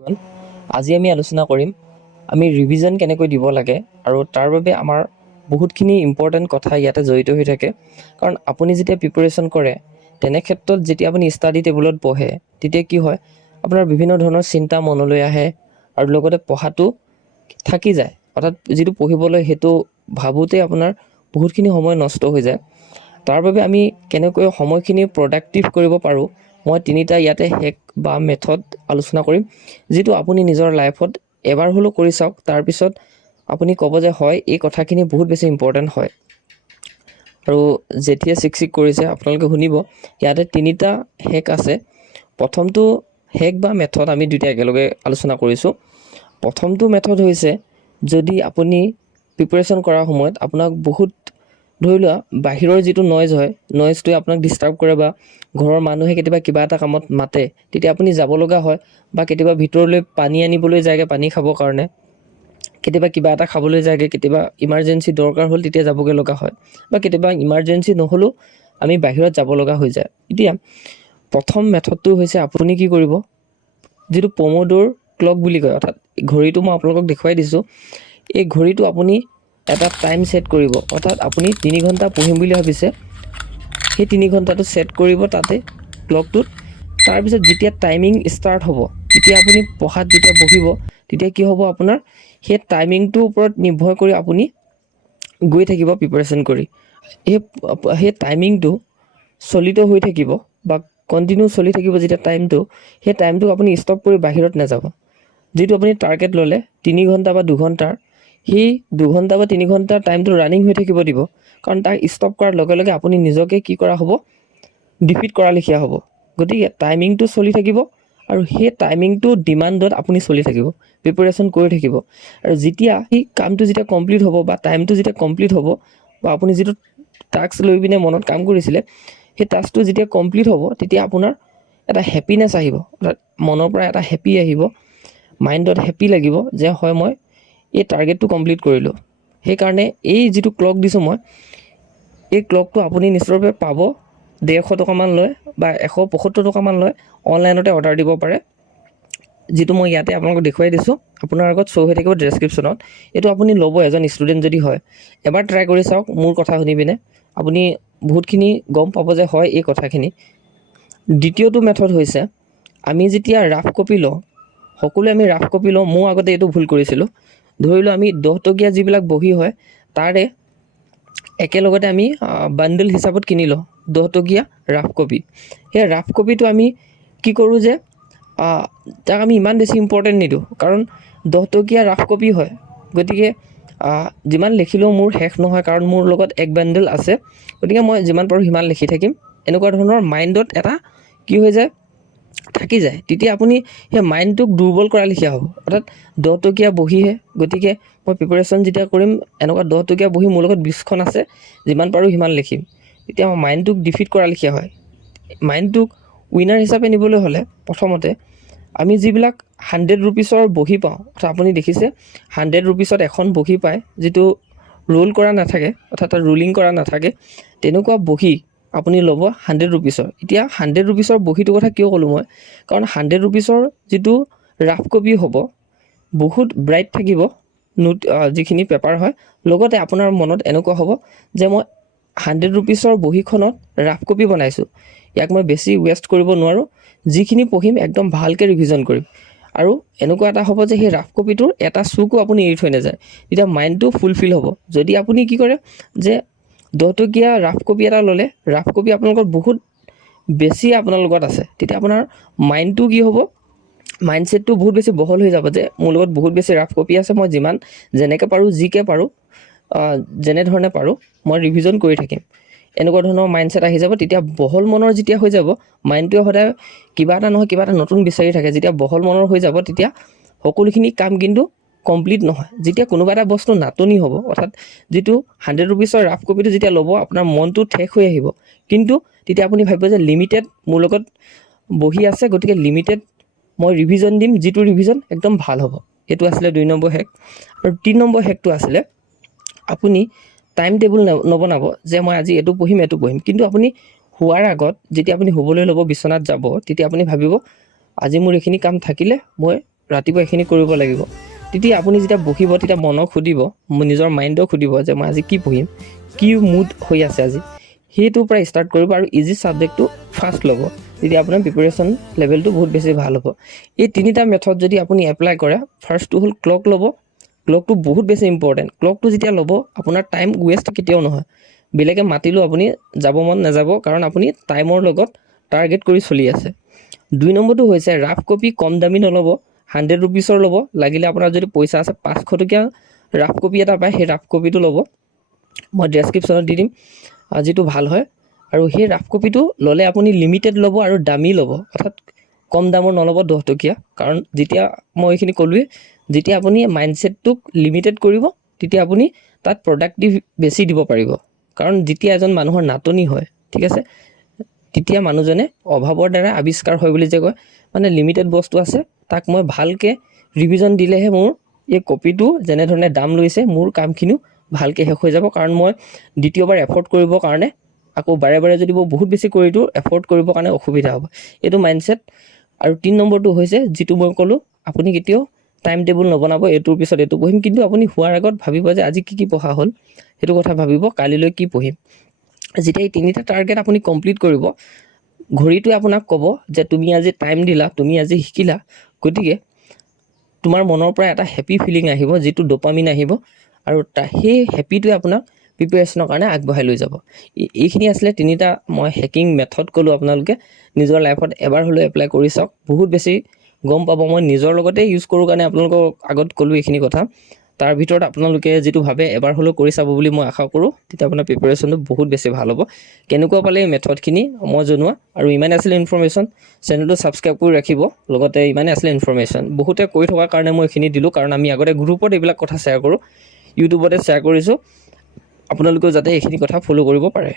Everyone, আজি আমি আলোচনা কৰিম আমি ৰিভিজন কেনেকৈ দিব লাগে আৰু তাৰ বাবে আমাৰ বহুতখিনি ইম্পৰ্টেণ্ট কথা ইয়াতে জড়িত হৈ থাকে। কাৰণ আপুনি যেতিয়া প্ৰিপাৰেশ্যন কৰে তেনে ক্ষেত্ৰত যেতিয়া আপুনি ষ্টাডি টেবুলত বহে তেতিয়া কি হয়, আপোনাৰ বিভিন্ন ধৰণৰ চিন্তা মনলৈ আহে আৰু লগতে পঢ়াটো থাকি যায়। অৰ্থাৎ যিটো পঢ়িবলৈ সেইটো ভাবোঁতে আপোনাৰ বহুতখিনি সময় নষ্ট হৈ যায়। তাৰ বাবে আমি কেনেকৈ সময়খিনি প্ৰডাক্টিভ কৰিব পাৰোঁ, মই তিনিটা ইয়াতে হেক বা মেথড আলোচনা কৰিম, যিটো আপুনি নিজৰ লাইফত এবাৰ হ'লেও কৰি চাওক। তাৰপিছত আপুনি ক'ব যে হয়, এই কথাখিনি বহুত বেছি ইম্পৰ্টেণ্ট হয়। আৰু যেতিয়া চিক কৰিছে আপোনালোকে শুনিব, ইয়াতে তিনিটা হেক আছে। প্ৰথমটো হেক বা মেথড আমি দুইটা একেলগে আলোচনা কৰিছোঁ। প্ৰথমটো মেথড হৈছে, যদি আপুনি প্ৰিপাৰেশ্যন কৰাৰ সময়ত আপোনাক বহুত ধৰি লোৱা বাহিৰৰ যিটো নইজ হয়, নইজটোৱে আপোনাক ডিষ্টাৰ্ব কৰে বা ঘৰৰ মানুহে কেতিয়াবা কিবা এটা কামত মাতে, তেতিয়া আপুনি যাব লগা হয়। বা কেতিয়াবা ভিতৰলৈ পানী আনিবলৈ যায়গৈ, পানী খাবৰ কাৰণে, কেতিয়াবা কিবা এটা খাবলৈ যায়গৈ, কেতিয়াবা ইমাৰ্জেঞ্চি দৰকাৰ হ'ল তেতিয়া যাবগৈ লগা হয়, বা কেতিয়াবা ইমাৰ্জেঞ্চি নহ'লেও আমি বাহিৰত যাব লগা হৈ যায়। এতিয়া প্ৰথম মেথডটো হৈছে, আপুনি কি কৰিব, যিটো পম'ডোৰ ক্লক বুলি কয়, অৰ্থাৎ ঘড়ীটো মই আপোনালোকক দেখুৱাই দিছোঁ। এই ঘড়ীটো আপুনি এটা টাইম ছেট কৰিব, অৰ্থাৎ আপুনি 3 ঘণ্টা পঢ়িম বুলি ভাবিছে, সেই 3 ঘণ্টাটো ছেট কৰিব তাতে ক্লকটোত। তাৰপিছত যেতিয়া টাইমিং ষ্টাৰ্ট হ'ব, তেতিয়া আপুনি পঢ়াত যেতিয়া বহিব, তেতিয়া কি হ'ব, আপোনাৰ সেই টাইমিংটোৰ ওপৰত নিৰ্ভৰ কৰি আপুনি গৈ থাকিব প্ৰিপাৰেশ্যন কৰি। সেই টাইমিংটো চলিত হৈ থাকিব বা কণ্টিনিউ চলি থাকিব যেতিয়া টাইমটো, সেই টাইমটোক আপুনি ষ্টপ কৰি বাহিৰত নাযাব। যিটো আপুনি টাৰ্গেট ল'লে 3 ঘণ্টা বা 2 ঘণ্টাৰ, সেই 2 ঘণ্টা বা 3 ঘণ্টাৰ টাইমটো ৰানিং হৈ থাকিব দিব। কাৰণ তাক ষ্টপ কৰাৰ লগে লগে আপুনি নিজকে কি কৰা হ'ব, ডিফিট কৰা লিখীয়া হ'ব। গতিকে টাইমিংটো চলি থাকিব আৰু সেই টাইমিংটো ডিমাণ্ডত আপুনি চলি থাকিব, প্ৰিপাৰেশ্যন কৰি থাকিব। আৰু যেতিয়া সেই কামটো যেতিয়া কমপ্লিট হ'ব বা টাইমটো যেতিয়া কমপ্লিট হ'ব, বা আপুনি যিটো টাস্ক লৈ পিনে মনত কাম কৰিছিলে, সেই টাস্কটো যেতিয়া কমপ্লিট হ'ব, তেতিয়া আপোনাৰ এটা হেপিনেছ আহিব, মনৰ পৰা এটা হেপি আহিব, মাইণ্ডত হেপি লাগিব যে হয়, মই এই টাৰ্গেটটো কমপ্লিট কৰিলোঁ। সেইকাৰণে এই যিটো ক্লক দিছোঁ মই, এই ক্লকটো আপুনি নিশ্চয়ভাৱে পাব। 150 টকামান লয় বা 175 টকামান লয়, অনলাইনতে অৰ্ডাৰ দিব পাৰে। যিটো মই ইয়াতে আপোনালোকক দেখুৱাই দিছোঁ, আপোনাৰ আগত শ্ব' হৈ থাকিব ডেছক্ৰিপশ্যনত। এইটো আপুনি ল'ব এজন ষ্টুডেণ্ট যদি হয়, এবাৰ ট্ৰাই কৰি চাওক। মোৰ কথা শুনি পিনে আপুনি বহুতখিনি গম পাব যে হয়, এই কথাখিনি। দ্বিতীয়টো মেথড হৈছে, আমি যেতিয়া ৰাফ কপি লওঁ, সকলোৱে আমি ৰাফ কপি লওঁ। মই আগতে এইটো ভুল কৰিছিলোঁ। ধৰি লওঁ আমি 10 টকীয়া যিবিলাক বহী হয়, তাৰে একেলগতে আমি বাণ্ডেল হিচাপত কিনি লওঁ 10 টকীয়া ৰাফ কপি। সেই ৰাফ কপিটো আমি কি কৰোঁ যে, তাক আমি ইমান বেছি ইম্পৰ্টেণ্ট নিদিওঁ, কাৰণ 10 টকীয়া ৰাফ কপি হয়। গতিকে যিমান লিখিলেও মোৰ শেষ নহয়, কাৰণ মোৰ লগত এক বাণ্ডেল আছে। গতিকে মই যিমান পাৰোঁ সিমান লিখি থাকিম, এনেকুৱা ধৰণৰ মাইণ্ডত এটা কি হৈ যায়, থাকি যায়। তেতিয়া আপুনি সেই মাইণ্ডটোক দুৰ্বল কৰা লিখীয়া হ'ব। অৰ্থাৎ 10 টকীয়া বহিহে, গতিকে মই প্ৰিপাৰেশ্যন যেতিয়া কৰিম, এনেকুৱা 10 টকীয়া বহি মোৰ লগত 20খন আছে, যিমান পাৰোঁ সিমান লিখিম। তেতিয়া মাইণ্ডটোক ডিফিট কৰা লিখীয়া হয়। মাইণ্ডটোক উইনাৰ হিচাপে নিবলৈ হ'লে প্ৰথমতে আমি যিবিলাক 100 ৰুপিছৰ বহি পাওঁ, অৰ্থাৎ আপুনি দেখিছে 100 ৰুপিছত এখন বহি পায়, যিটো ৰোল কৰা নাথাকে, অৰ্থাৎ ৰোলিং কৰা নাথাকে, তেনেকুৱা বহি আপুনি ল'ব 100 ৰুপিছৰ। এতিয়া 100 ৰুপিছৰ বহীটোৰ কথা কিয় ক'লোঁ মই, কাৰণ 100 ৰুপিছৰ যিটো ৰাফ কপি হ'ব, বহুত ব্ৰাইট থাকিব নোট, যিখিনি পেপাৰ হয়। লগতে আপোনাৰ মনত এনেকুৱা হ'ব যে মই 100 ৰুপিছৰ বহীখনত ৰাফ কপি বনাইছোঁ, ইয়াক মই বেছি ৱেষ্ট কৰিব নোৱাৰোঁ, যিখিনি পঢ়িম একদম ভালকৈ ৰিভিজন কৰিম। আৰু এনেকুৱা এটা হ'ব যে সেই ৰাফ কপিটোৰ এটা চুকো আপুনি এৰি থৈ নাযায়, তেতিয়া মাইণ্ডটো ফুলফিল হ'ব। যদি আপুনি কি কৰে যে 10 টকীয়া ৰাফ কপি এটা ল'লে, ৰাফ কপি আপোনালোকৰ বহুত বেছি আপোনাৰ লগত আছে, তেতিয়া আপোনাৰ মাইণ্ডটো কি হ'ব, মাইণ্ডছেটটো বহুত বেছি বহল হৈ যাব যে মোৰ লগত বহুত বেছি ৰাফ কপি আছে, মই যেনেকৈ পাৰোঁ, যিকৈ পাৰোঁ, যেনেধৰণে পাৰোঁ মই ৰিভিজন কৰি থাকিম। এনেকুৱা ধৰণৰ মাইণ্ডছেট আহি যাব। তেতিয়া বহল মনৰ যেতিয়া হৈ যাব, মাইণ্ডটোৱে সদায় কিবা এটা নহয় কিবা এটা নতুন বিচাৰি থাকে। যেতিয়া বহল মনৰ হৈ যাব, তেতিয়া সকলোখিনি কাম কিন্তু কমপ্লিট নহয়। যেতিয়া কোনোবা এটা বস্তু নাটনি হ'ব, অৰ্থাৎ যিটো 100 ৰুপিছৰ ৰাফ কপিটো যেতিয়া ল'ব, আপোনাৰ মনটো ঠেক হৈ আহিব। কিন্তু তেতিয়া আপুনি ভাবিব যে লিমিটেড মোৰ লগত বহি আছে, গতিকে লিমিটেড মই ৰিভিজন দিম, যিটো ৰিভিজন একদম ভাল হ'ব। এইটো আছিলে 2 নম্বৰ হেক। আৰু 3 নম্বৰ হেকটো আছিলে, আপুনি টাইম টেবুল নবনাব যে মই আজি এইটো পঢ়িম, কিন্তু আপুনি শোৱাৰ আগত যেতিয়া আপুনি শুবলৈ ল'ব, বিচনাত যাব, তেতিয়া আপুনি ভাবিব আজি মোৰ এইখিনি কাম থাকিলে, মই ৰাতিপুৱা এইখিনি কৰিব লাগিব। তেতিয়া আপুনি যেতিয়া বহিব তেতিয়া মনক সুধিব, নিজৰ মাইণ্ডক সুধিব যে মই আজি কি পঢ়িম, কি মুড হৈ আছে আজি, সেইটোৰ পৰা ষ্টাৰ্ট কৰিব আৰু ইজি ছাবজেক্টটো ফাৰ্ষ্ট ল'ব। তেতিয়া আপোনাৰ প্ৰিপেৰেশ্যন লেভেলটো বহুত বেছি ভাল হ'ব। এই তিনিটা মেথড যদি আপুনি এপ্লাই কৰে, ফাৰ্ষ্টটো হ'ল ক্লক ল'ব। ক্লকটো বহুত বেছি ইম্পৰ্টেণ্ট। ক্লকটো যেতিয়া ল'ব আপোনাৰ টাইম ৱেষ্ট কেতিয়াও নহয়। বেলেগে মাতিলেও আপুনি যাব মন নাযাব, কাৰণ আপুনি টাইমৰ লগত টাৰ্গেট কৰি চলি আছে। 2 নম্বৰটো হৈছে ৰাফ কপি কম দামী নল'ব, 100 ৰুপিছৰ ল'ব। লাগিলে আপোনাৰ যদি পইচা আছে 500 টকীয়া ৰাফ কপি এটা পায়, সেই ৰাফ কপিটো ল'ব। মই ডেছক্ৰিপশ্যনত দি দিম যিটো ভাল হয়। আৰু সেই ৰাফ কপিটো ল'লে আপুনি লিমিটেড ল'ব আৰু দামী ল'ব, অৰ্থাৎ কম দামৰ নল'ব 10 টকীয়া। কাৰণ যেতিয়া মই এইখিনি ক'লোৱেই, যেতিয়া আপুনি মাইণ্ডছেটটোক লিমিটেড কৰিব তেতিয়া আপুনি তাত প্ৰডাক্টিভ বেছি দিব পাৰিব। কাৰণ যেতিয়া এজন মানুহৰ নাটনি হয়, ঠিক আছে, তেতিয়া মানুহজনে অভাৱৰ দ্বাৰা আৱিষ্কাৰ হয় বুলি যে কয়, মানে লিমিটেড বস্তু আছে, তাক মই ভালকৈ ৰিভিজন দিলেহে মোৰ এই কপিটো যেনেধৰণে দাম লৈছে মোৰ কামখিনিও ভালকৈ শেষ হৈ যাব। কাৰণ মই দ্বিতীয়বাৰ এফৰ্ড কৰিবৰ কাৰণে আকৌ বাৰে বাৰে যদি মই বহুত বেছি কৰি দিওঁ, এফৰ্ড কৰিবৰ কাৰণে অসুবিধা হ'ব। এইটো মাইণ্ডছেট। আৰু 3 নম্বৰটো হৈছে যিটো মই ক'লোঁ, আপুনি কেতিয়াও টাইম টেবুল নবনাব, এইটোৰ পিছত এইটো পঢ়িম, কিন্তু আপুনি শোৱাৰ আগত ভাবিব যে আজি কি পঢ়া হ'ল, সেইটো কথা ভাবিব, কালিলৈ কি পঢ়িম। যেতিয়া এই 3টা টাৰ্গেট আপুনি কমপ্লিট কৰিব, ঘড়ীটোৱে আপোনাক ক'ব যে তুমি আজি টাইম দিলা, তুমি আজি শিকিলা, গতিকে তোমাৰ মনৰ পৰা এটা হেপী ফিলিং আহিব, যিটো ডপামিন আহিব, আৰু সেই হেপিটোৱে আপোনাক প্ৰিপেৰেশ্যনৰ কাৰণে আগবঢ়াই লৈ যাব। এইখিনি আছিলে 3টা মই হেকিং মেথড ক'লোঁ। আপোনালোকে নিজৰ লাইফত এবাৰ হ'লেও এপ্লাই কৰি চাওক, বহুত বেছি গম পাব। মই নিজৰ লগতে ইউজ কৰোঁ কাৰণে আপোনালোকৰ আগত ক'লোঁ এইখিনি কথা। তাৰ ভিতৰত আপোনালোকে যিটো ভাবে এবাৰ হ'লেও কৰি চাব বুলি মই আশা কৰোঁ, তেতিয়া আপোনাৰ প্ৰিপেৰেশ্যনটো বহুত বেছি ভাল হ'ব। কেনেকুৱা পালে এই মেথডখিনি মই জনোৱা। আৰু ইমানে আছিলে ইনফৰমেশ্যন। চেনেলটো ছাবস্ক্ৰাইব কৰি ৰাখিব। লগতে ইমানে আছিলে ইনফৰমেশ্যন। বহুতে কৈ থকাৰ কাৰণে মই এইখিনি দিলোঁ, কাৰণ আমি আগতে গ্ৰুপত এইবিলাক কথা শ্বেয়াৰ কৰোঁ, ইউটিউবতে শ্বেয়াৰ কৰিছোঁ, আপোনালোকেও যাতে এইখিনি কথা ফ'ল' কৰিব পাৰে।